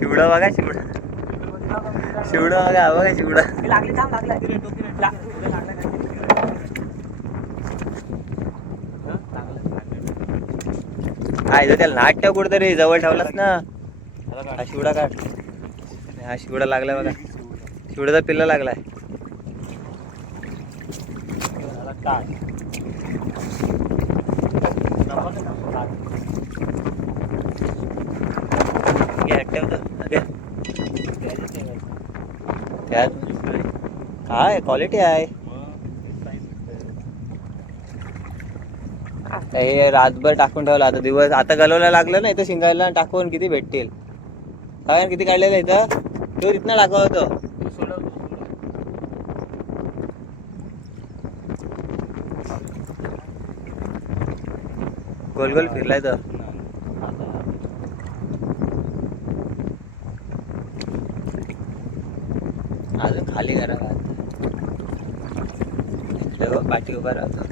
शिवडा बघा शिवडा. शिवडा बघा बघा शिवडा. काय त्याला नाट ठेव कुठेतरी जवळ ठेवलास ना. हा शिवडा काढ. हा शिवडा लागलाय बघा. शिवड्याचा पिल्ला लागलाय. काय क्वालिटी आहे. हे रातभर टाकून ठेवलं. आता दिवस आता गलवला लागलं ना इथं शिंगायला टाकून किती भेटतील. काय किती काढलेलं इथं तो तिथनं दाखवत होतो. गोल गोल फिरलाय तर अजून खाली करा. पाठी उभा राहतो.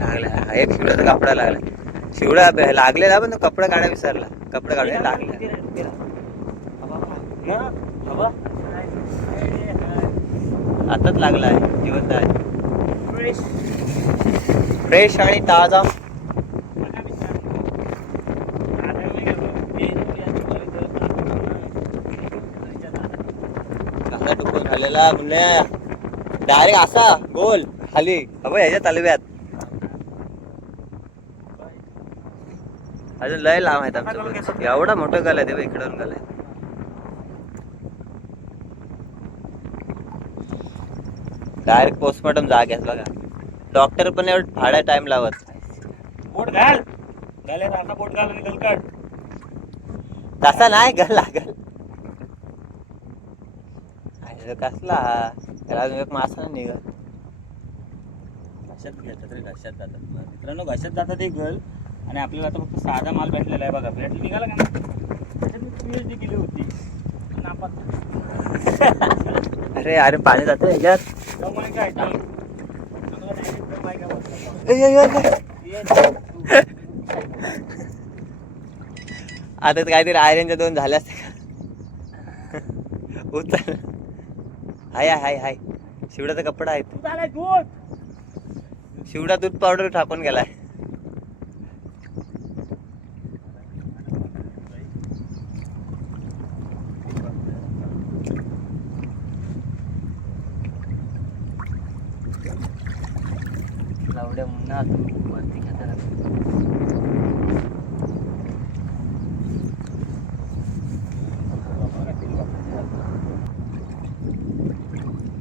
लागला एक शिवड्याचा कपडा लागला. शिवडा लागलेला पण तो कपडा काढा विसरला. कपडा काढून लागला. आताच लागला आहे. जिवंत आहे. फ्रेश आणि ताजा. कसा टुकून खाल्लेला पुण्या डायरेक्ट असा गोल खाली ह्याच्या तलव्यात. अजून लय लांब आहेत आमचं. एवढा मोठं गल आहे तेव्हा इकडून गल आहे. डायरेक्ट पोस्टमॉर्टम जाग्यात बघा. डॉक्टर पण एवढं फाड्या टाइम लावत. बोट घाल गल्यात असा बोट घाल आणि गलकाट. तसा नाही गल लागल. कसला त्याला अजून एक मासा नाही निघत. घशात घेतात रे. घशात जातात मित्रांनो. घशात जातात एक गल. आणि आपल्याला आता फक्त साधा माल भेटलेला आहे बघा. भेटला निघाला का ना. त्याच्यात मी PhD केली होती. अरे अरे पाणी जातं ह्याच्यात. काय आता काहीतरी आयरनच्या 2 झाल्या असते का. उचल. हाय हाय हाय. शिवड्याचा कपडा आहे. शिवडा दूध पावडर टाकून गेलाय. लावड्या मुन्ना तू वरती घेता.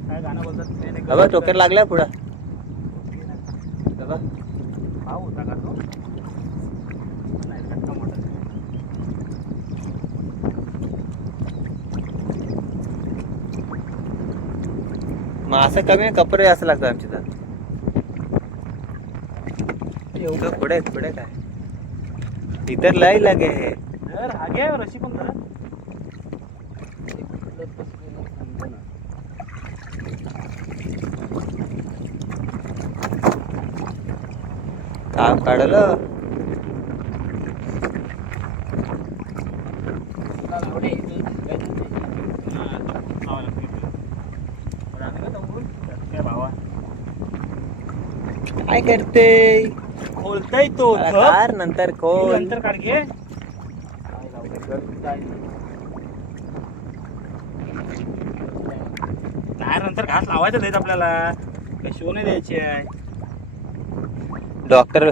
काय गाणं बोलतात. बाबा टोकर लागलाय पुढं. भाव होता का तो. नाही खट्टा मोठा. मासा कमी कपडे असं लागतं आमच्या तर. पुढे पुढे काय इतर लय लगे हे. आगे रशी पण धर. काम काढलं. काय करते. खोलताय तो. कार नंतर खोल. नंतर काढ घे. टायर नंतर घास लावायचं नाहीत आपल्याला. काही शो नाही द्यायची आहे. डॉक्टर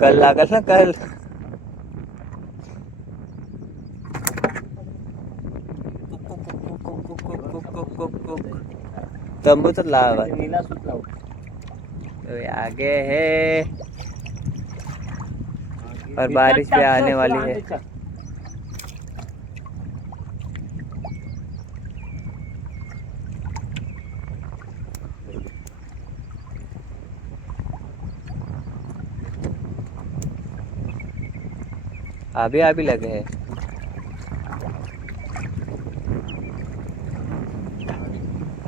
कल लागल ना कल. तंबूच लावा. आगे है और बारिश भी आने वाली है. अभी अभी लगे हैं.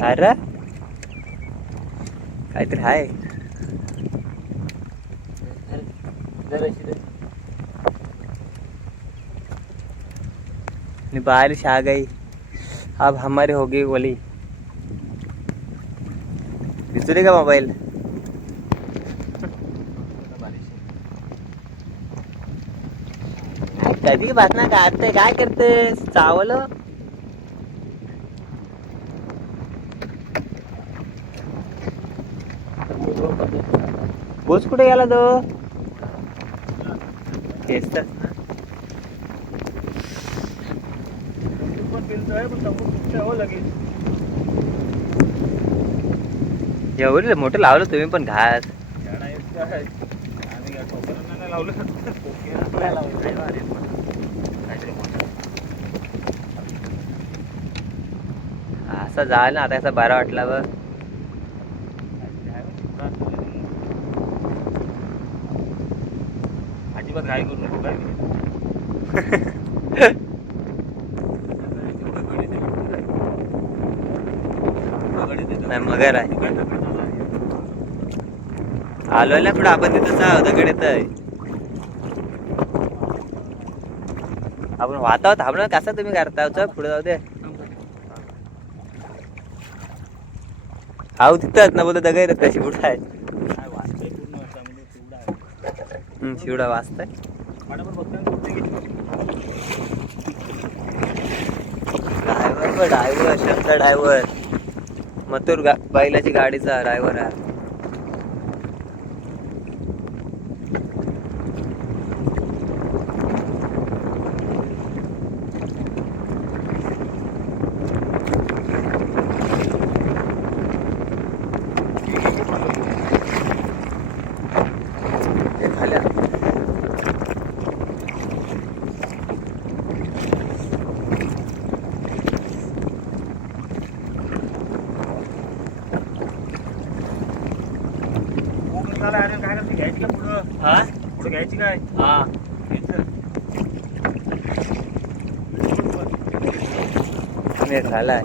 अरे काहीतरी आहे. आणि बारिश आ गई, अब हमारी होगी गोली. दिसतोय का मोबाईल? कधी बातम्या काढते, काय करतेस चावलं? बोस कुठे गेला तो? तेच तर ना. एवढं मोठं लावलं तुम्ही पण घास. असं झालं ना आता, असं बरं वाटलं बघ. अजिबात काय करू नको काय. नाही मगर आहे. आलोय ना पुढे आपण, तिथं दगड येत आहे. आपण वातावरण थांबणार कसं तुम्ही करता? चल पुढे जाऊ दे. हाव तिथंच ना, बोलतो दगड येत कशी कुठं आहे. शिवडा वाचताय. ड्रायव्हर ड्रायव्हर शब्द ड्रायव्हर मथुर बैलाची गाडीचा ड्रायव्हर आहे. घ्यायची का पुढं? हा पुढं घ्यायची काय? हा झालाय.